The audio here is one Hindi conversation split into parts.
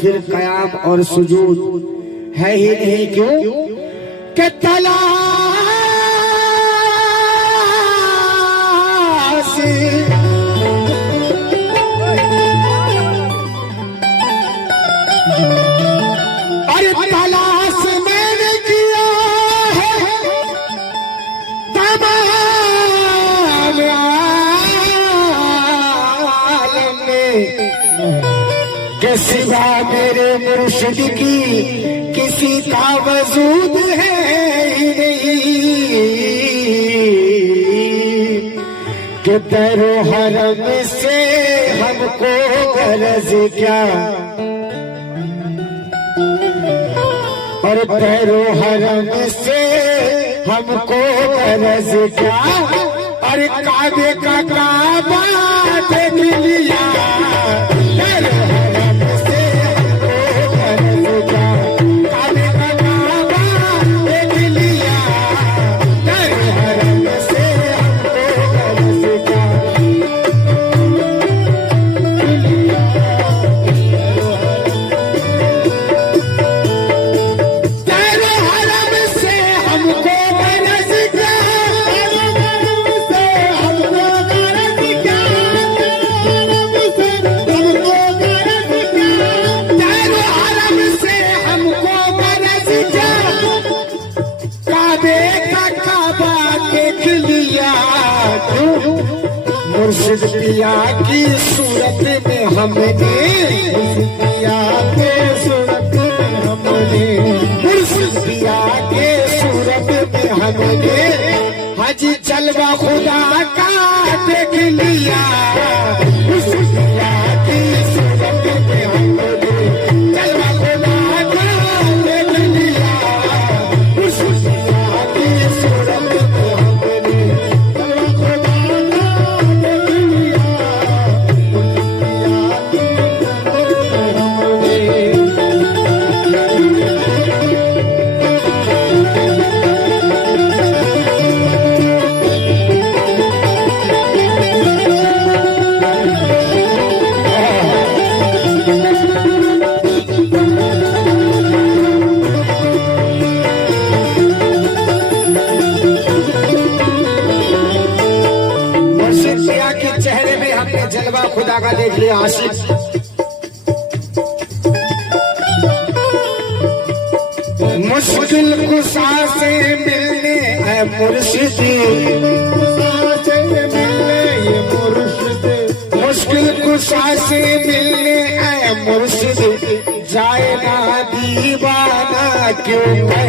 फिर कयाम और सुजूद है ही नहीं क्यों कि तलाश अरे तलाश मैंने किया है तमाम आलम में के सिवा मेरे मुर्शिद की किसी का वजूद है ही नहीं कि पैरो हरम से हमको गरज क्या और पैरो हरम से हमको गरज क्या और काबे का काबा देख लिया पैरो हरम से हमको गरज क्या काबे का काबा देख लिया पैरो हरम से हमको गरज क्या मुर्शिद पिया की सूरत में हमने पिया के सूरत में हमने मुर्शिद पिया के सूरत में हमने हाजी जलवा खुदा का देख लिया मुर्शिद पिया की सूरत में हमने जलवा खुदा का देख लिया मुर्शिद पिया की सूरत में हमने जलवा खुदा का देख लिया आशिक मुश्किल कुसा से मिलने है मुर्शिद मुश्किल कुसा से मिलने है मुर्शिद जाए ना दीवाना क्यों है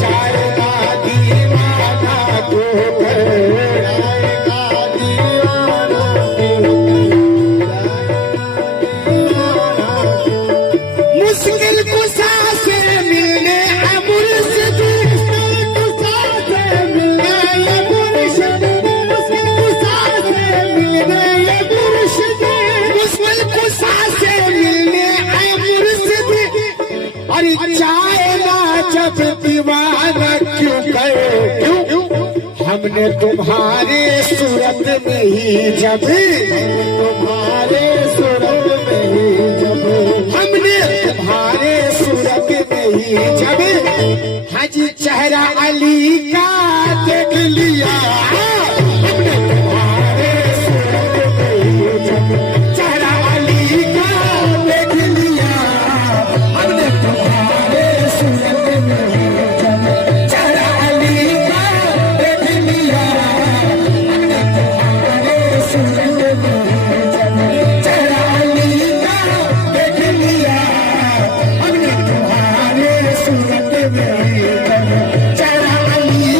जाए ना दीवाना क्यों है मुश्किल कुसा से मिलने मुर्शिद मुश्किल कुसा से मिलने मुश्किल कुसा से मिलने मुर्शिद अरे चाहे ना जब दीवाना क्यों गए हमने तुम्हारे सूरत में ही जब तुम्हारे सूरत में ही जब हमने तुम्हारे सूरत में ही जब हाजी चेहरा अली का देख लिया हमने तुम्हारे सूरत में ही जब चेहरा अली का देख लिया हमने तुम्हारे सूरत में ही जब चेहरा अली का देख लिया हमने तुम्हारे सूरत में ही जब चेहरा अली का देख लिया हमने तुम्हारे सूरत में ही जब चेहरा अली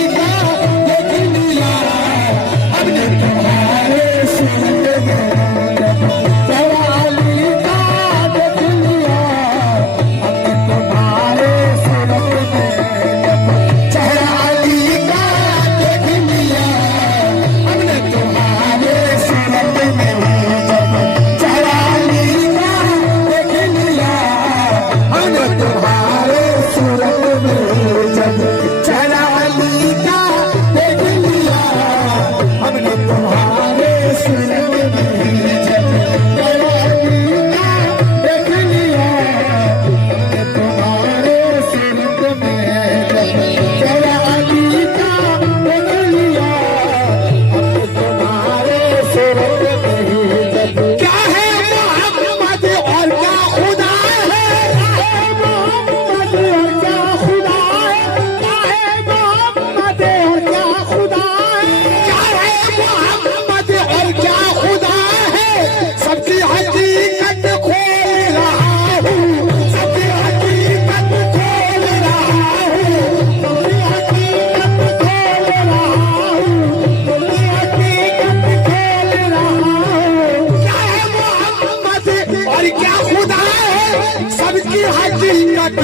की हकीकत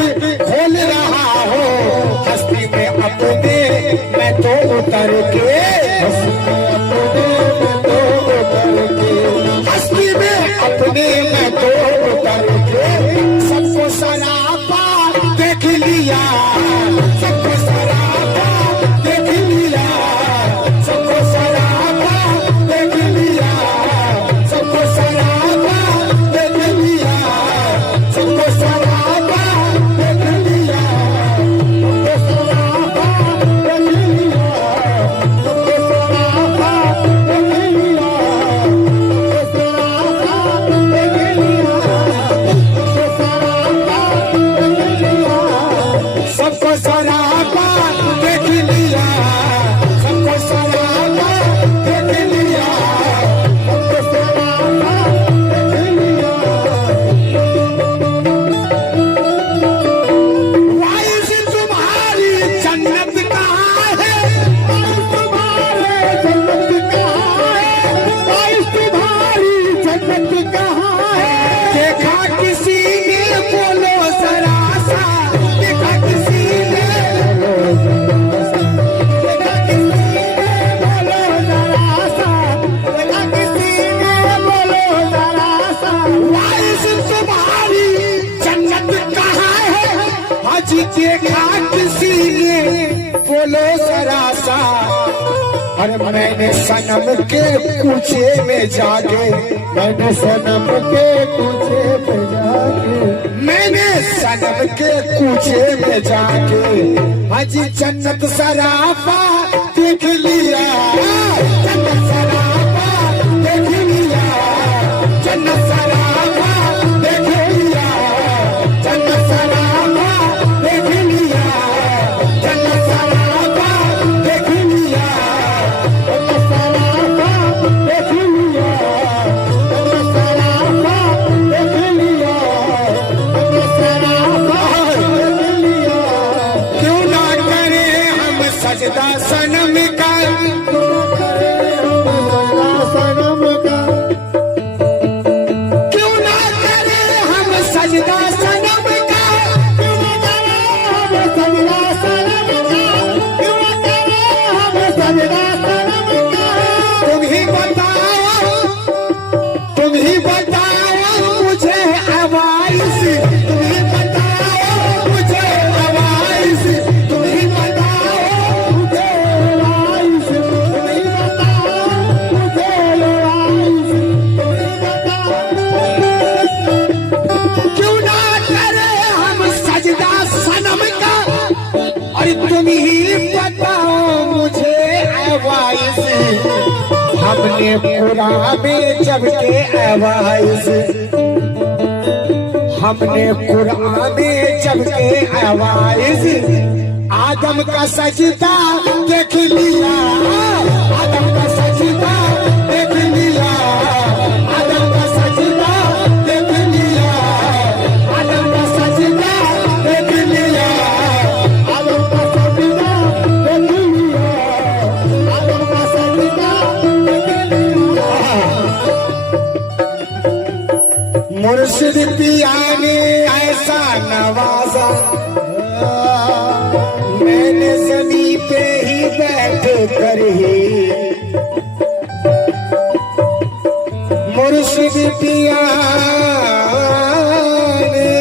खोल रहा हो, हस्ती में अपने मैं तो उतर के, हस्ती में अपने मैं तो उतर के, हस्ती में अपने मैं तो उतर के, सबको सरापा देख लिया, सबको सरापा देख लिया, सबको सरापा देख लिया, सबको सरापा देख लिया, सबको सरापा देख लिया, सबको सरापा देख लिया, सबको सरापा देख लिया, सबको सरापा देख लिया, सबको सरापा देख लिया, सबको सरापा देख लिया, सबको सरापा देख लिया। वाइस तुम्हारी जन्नत कहाँ है, वाइस तुम्हारे जन्नत कहाँ है, वाइस तुम्हारी जन्नत कहाँ है, देखा किसी ने बोलो जरा सा, देखा किसी ने, देखा किसी ने बोलो जरा सा, देखा किसी ने बोलो जरा सा, वाइस तुम्हारी जन्नत कहाँ है, हाजी देखा किसी ने बोलो जरा सा। अरे मैंने सनम के कूचे में जाके, मैंने सनम के कूचे में जाके, मैंने सनम के कूचे में जाके, हाजी जन्नत सरापा देख लिया, जन्नत सरापा देख लिया, जन्नत सरापा देख लिया, जन्नत सरापा देख लिया, जन्नत सरापा देख लिया, जन्नत सरापा देख लिया, जन्नत सरापा देख लिया, जन्नत सरापा देख लिया। क्यों ना करे हम सजदा सनम का, सनम का, क्यों ना करे हम सजदा सनम का, क्यों ना करे हम सजदा सनम का, क्यों ना करे हम सजदा सनम का। तुम ही बताओ, तुम ही बताओ मुझे आवाज़, तुम ही बताओ मुझे आवाज़, तुम ही बताओ मुझे आवाज़, तुम ही बताओ मुझे आवाज़, तुम ही बताओ। क्यों ना करे हम सजदा सनम का, और तुम ही बताओ मुझे आवाज़, हमने कुरान में जब के आवाज़, हमने कुरान में जब के आवाज़, आदम का सजदा देख लिया, आदम का सजदा देख लिया, आदम का सजदा देख लिया, आदम का सजदा देख लिया, आदम का सजदा देख लिया, आदम का सजदा देख लिया। मुर्शिद पिया ने ऐसा नवाजा, मैंने ज़मीं पे ही बैठ कर ही, मुर्शिद पिया ने,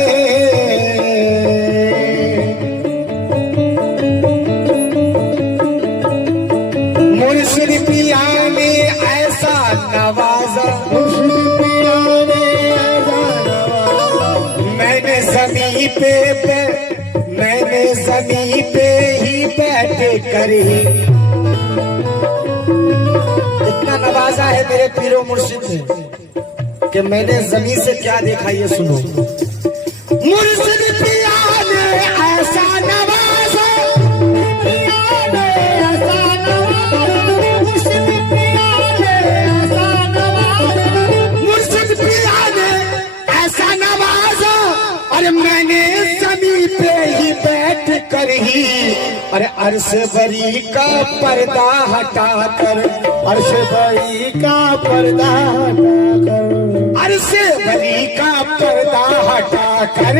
मुर्शिद पिया ने ऐसा नवाजा, मुर्शिद पिया ने ऐसा नवाजा, मैंने ज़मीं पे ही बैठ कर ही, इतना नवाजा है मेरे पीरो मुर्शिद ने कि मैंने ज़मीं से क्या देखा ये सुनो। मुर्शिद पिया ने ऐसा नवाजा, पिया ने ऐसा नवाजा, मुर्शिद पिया ने ऐसा नवाजा, मुर्शिद पिया ने ऐसा नवाजा, अरे मैंने ज़मीं पे ही बैठ कर ही, अरे अर्श बरी का पर्दा हटा कर, अर्श बरी का पर्दा हटा कर, अरसे बरी का पर्दा हटा कर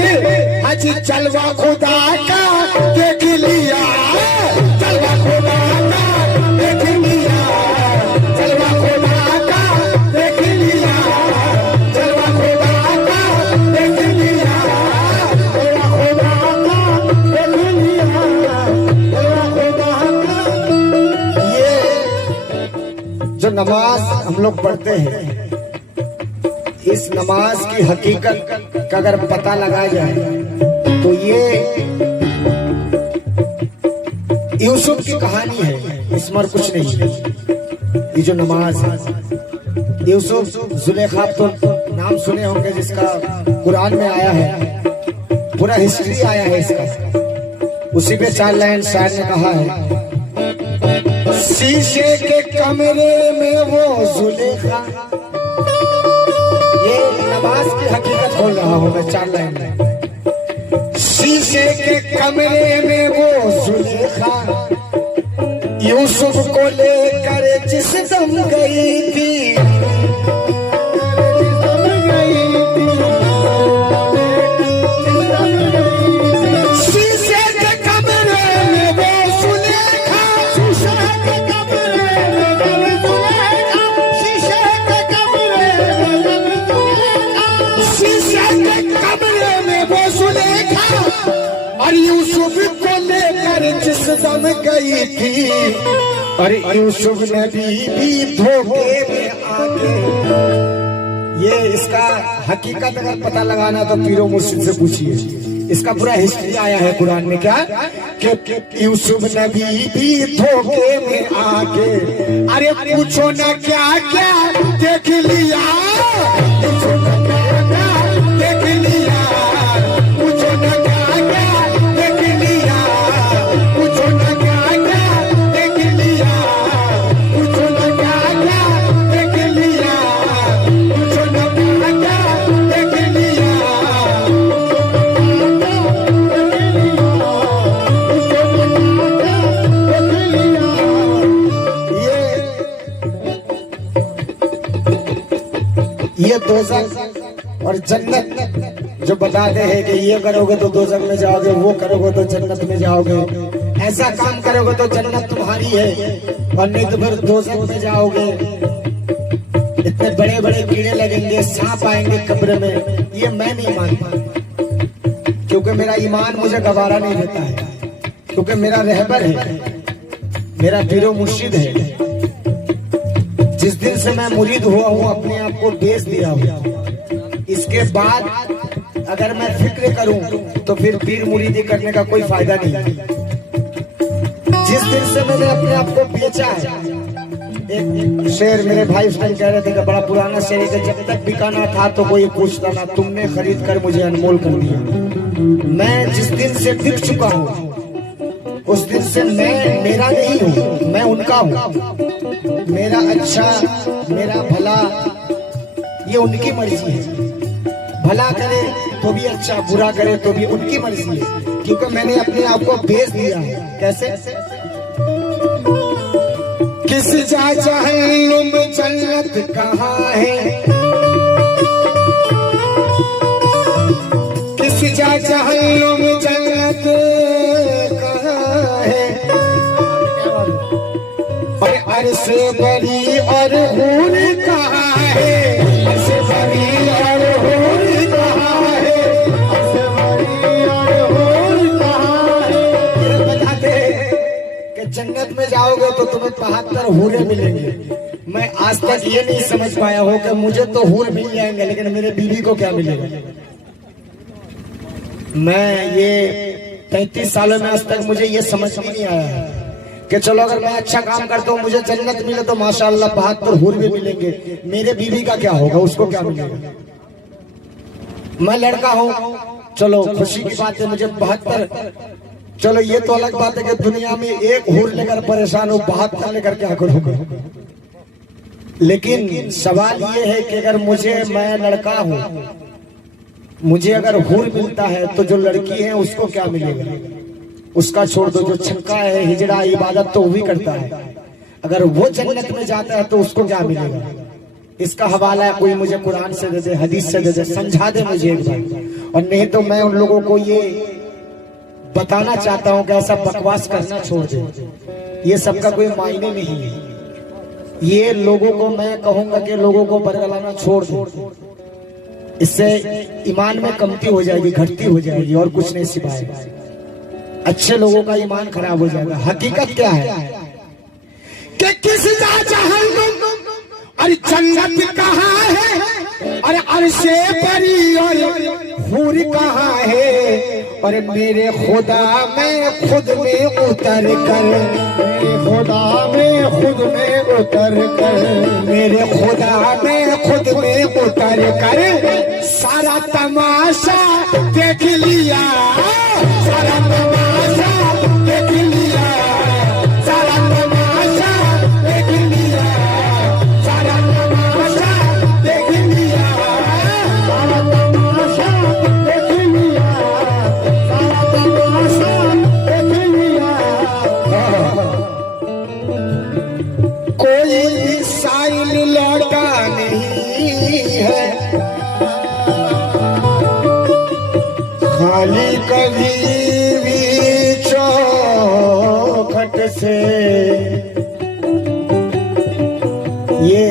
हज जलवा खुदा का देख लिया, जलवा खुदा का देख लिया, जलवा खुदा का देख लिया, जलवा खुदा का देख लिया, जलवा खुदा का देख लिया, जलवा खुदा का। ये जो नमाज हम लोग पढ़ते हैं, इस नमाज की हकीकत का अगर पता लगाया जाए तो ये यूसुफ की कहानी है, इसमें और कुछ नहीं है। ये जो नमाज है, यूसुफ जुलेखा तो नाम सुने होंगे, जिसका कुरान में आया है, पूरा हिस्ट्री आया है इसका। उसी पे 4 लाइन शायर ने कहा है, शीशे के कमरे में वो जुलेखा। ये नमाज की हकीकत बोल रहा हूं मैं 4 लाइन में। शीशे के कमरे में वो जुलेखा यूसुफ को लेकर जिस दम गई थी, शीशे के कमरे में वो जुलेखा, शीशे के कमरे में वो जुलेखा, शीशे के कमरे में शीशे के कमरे में वो जुलेखा और यूसुफ को लेकर जिस दम गई थी, और यूसुफ नबी भी धोखे में आ गए। ये इसका हकीकत अगर पता लगाना तो पीरो मुर्शिद से पूछिए। इसका पूरा हिस्ट्री आया है कुरान में, क्या कि यूसुफ नबी भी धोखे में आ गए। अरे पूछो ना क्या क्या देख लिया, पूछो ना क्या क्या देख लिया, पूछो ना क्या क्या देख लिया, पूछो ना क्या क्या देख लिया, पूछो ना क्या क्या देख लिया, पूछो ना क्या क्या देख लिया, ये दोज़ख और जन्नत जो बताते हैं कि ये करोगे तो दोज़ख में जाओगे, वो करोगे तो जन्नत में जाओगे, ऐसा काम करोगे तो जन्नत तुम्हारी है और नहीं तो फिर दोज़ख में जाओगे। इतने बड़े बड़े कीड़े लगेंगे, सांप आएंगे कब्र में, ये मैं नहीं मानता, क्योंकि मेरा ईमान मुझे गवारा नहीं देता है, क्योंकि मेरा रहबर है, मेरा पीरो मुर्शिद है। जिस दिन से मैं मुरीद हुआ हूँ, अपने आप को बेच दिया हूँ। इसके बाद अगर मैं फिक्र करूं तो फिर पीर मुरीदी करने का कोई फायदा नहीं है। जिस दिन से मैंने अपने आप को बेचा है, एक शेर मेरे भाई उस टाइम कह रहे थे कि बड़ा पुराना शेर है कि जब तक बिकाना था तो कोई पूछता ना, तुमने खरीद कर मुझे अनमोल कर दिया। मैं जिस दिन से बिक चुका हूँ उस दिन से मैं मेरा नहीं हूँ, मैं उनका हूँ। मेरा अच्छा, मेरा भला, ये उनकी मर्जी है। भला करे तो भी अच्छा, बुरा करे तो भी उनकी मर्जी है, क्योंकि मैंने अपने आप को बेच दिया है। कैसे? किस जा जहन्नुम जन्नत कहाँ है, किस जा जहन्नुम जन्नत कहाँ है, और अरसे बरी और हूर कहाँ है, अरसे बरी और हूर कहाँ है, अरसे बरी और हूर कहाँ है। ये बताते कि जन्नत में जाओगे तो तुम्हें 72 हूरें मिलेंगे। मैं आज तक ये नहीं समझ पाया हूँ कि मुझे तो हूर मिल जाएंगे लेकिन मेरे बीवी को क्या मिलेगा। मैं ये 33 सालों में आज तक मुझे ये समझ में नहीं आया कि चलो अगर मैं अच्छा काम करता हूँ मुझे जन्नत मिले तो माशाअल्लाह 72 हूर भी मिलेंगे, मेरे बीवी का क्या होगा, उसको क्या मिलेगा। मैं लड़का हूँ, चलो खुशी की बात है, मुझे 72, चलो ये तो अलग बात है कि दुनिया में एक हूर लेकर परेशान हूँ, 72 लेकर क्या करूँगा। लेकिन सवाल ये है कि अगर मैं लड़का हूँ, मुझे अगर हूर मिलता है तो जो लड़की है उसको क्या मिलेगा, उसका छोड़ दो। जो छक्का है, हिजड़ा, इबादत तो वो भी करता है, अगर वो जन्नत में जाता है तो उसको क्या मिलेगा। इसका हवाला है, कोई मुझे कुरान से दे दे, हदीस से दे दे, समझा दे मुझे एक बार। और नहीं तो मैं उन लोगों को ये बताना चाहता हूं कि ऐसा बकवास करना छोड़ दे, ये सबका कोई मायने नहीं है। ये लोगों को मैं कहूंगा कि लोगों को बरगलाना छोड़ दो, इससे ईमान में कमती हो जाएगी, घटती हो जाएगी, और कुछ नहीं सिवाय अच्छे लोगों का ईमान खराब हो जाएगा। हकीकत क्या है कि किस अरे जन्नत कहाँ है, अरे अर्शे परी और हूर कहाँ है, और मेरे खुदा में खुद में उतर कर, मेरे खुदा में खुद में उतर कर, मेरे खुदा में खुद में उतर कर सारा तमाशा देख लिया, सारा तमाशा देख लिया, सारा तमाशा देख लिया, सारा तमाशा देख लिया, सारा तमाशा देख लिया, सारा तमाशा देख लिया। कोई साइल लौटा नहीं है, खाली कभी भी चौखट से। ये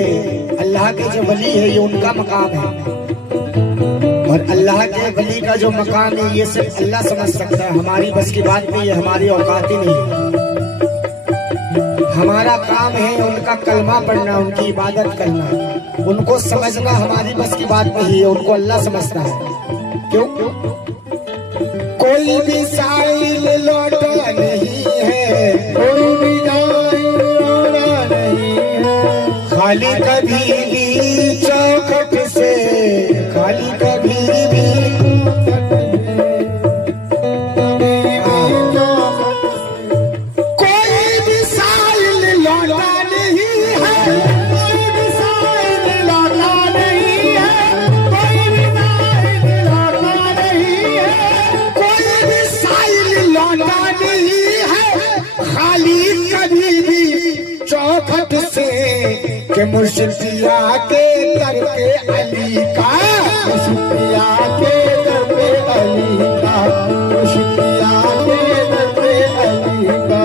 अल्लाह के जो वली है ये उनका मकाम है, और अल्लाह के वली का जो मकाम है ये सिर्फ अल्लाह समझ सकता है। हमारी बस की बात नहीं है, हमारी औकात ही नहीं है। हमारा काम है उनका कलमा पढ़ना, उनकी इबादत करना, उनको समझना हमारी बस की बात नहीं है, उनको अल्लाह समझता है। क्यों? कोई भी साइल लौटा नहीं है, कोई भी साइल लौटा नहीं है, खाली कभी भी चौखट से, खाली कभी भी कोई भी साइल लौटा नहीं है, कोई भी साइल लौटा नहीं है, कोई भी साइल लौटा नहीं है, कोई भी साइल लौटा नहीं है, खाली कभी भी चौखट से। के मुर्शिदिया के दर पे अली का, मुर्शिदिया के दर पे अली का, मुर्शिदिया के दर पे अली का,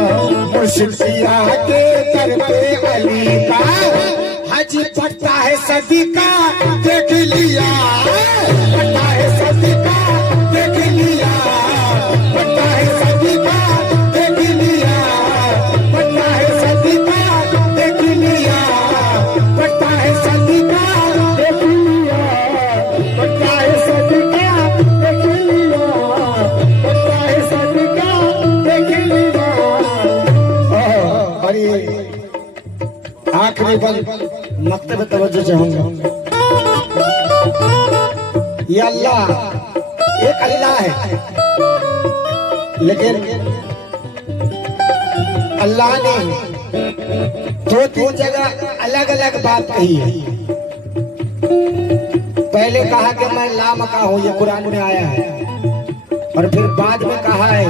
मुर्शिदिया के दर पे अली का। हज पड़ता है सदी का देख लिया, पड़ता है सदी का देख लिया, पड़ता है सदी का देख लिया, पड़ता है सदी का देख लिया, पड़ता है सदी का देख लिया, पड़ता है सदी का देख लिया, पड़ता है सदी का देख लिया। और ये आखिरी बंद मकतब तवज्जो चाहूंगा। ये अल्लाह एक अल्लाह है, लेकिन अल्लाह ने दो तीन जगह अलग अलग बात कही है। पहले कहा कि मैं लामका हूं, ये कुरान में आया है, और फिर बाद में कहा है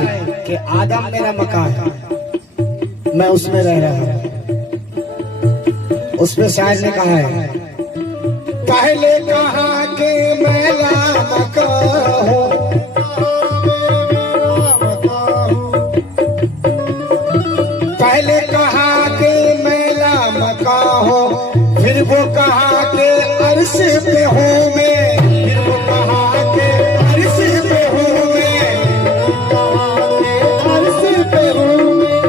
कि आदम मेरा मकान है, मैं उसमें रह रहा हूं। उसमें शायर ने कहा है, पहले कहा कि मैं लामका हूं, पहले कहा कि मैं लामका हूं, फिर वो कहा कि अर्श पे हूं मैं, फिर वो कहा कि अर्श पे हूं मैं, अर्श पे हूं मैं,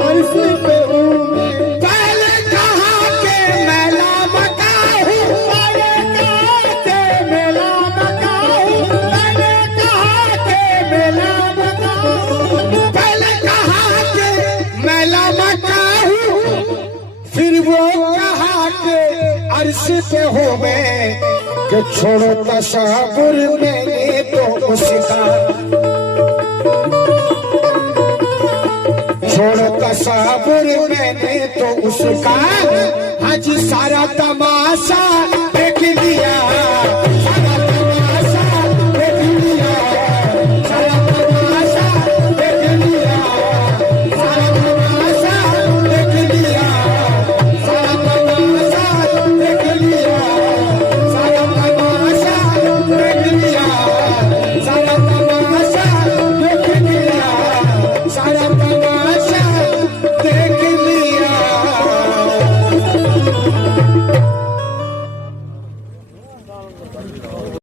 अर्श पे हूं मैं। पहले कहा कि मैं लामका हूं, पहले कहा कि मैं लामका हूं, पहले कहा कि मैं लामका हूं, पहले कहा कि मैं लामका हूं, फिर वो कहा कि अर्श पे हो मैं, कि छोड़ो तसव्वुर मैंने तो उसका, छोड़ो तसव्वुर मैंने तो उसका, आज सारा तमाशा देख लिया।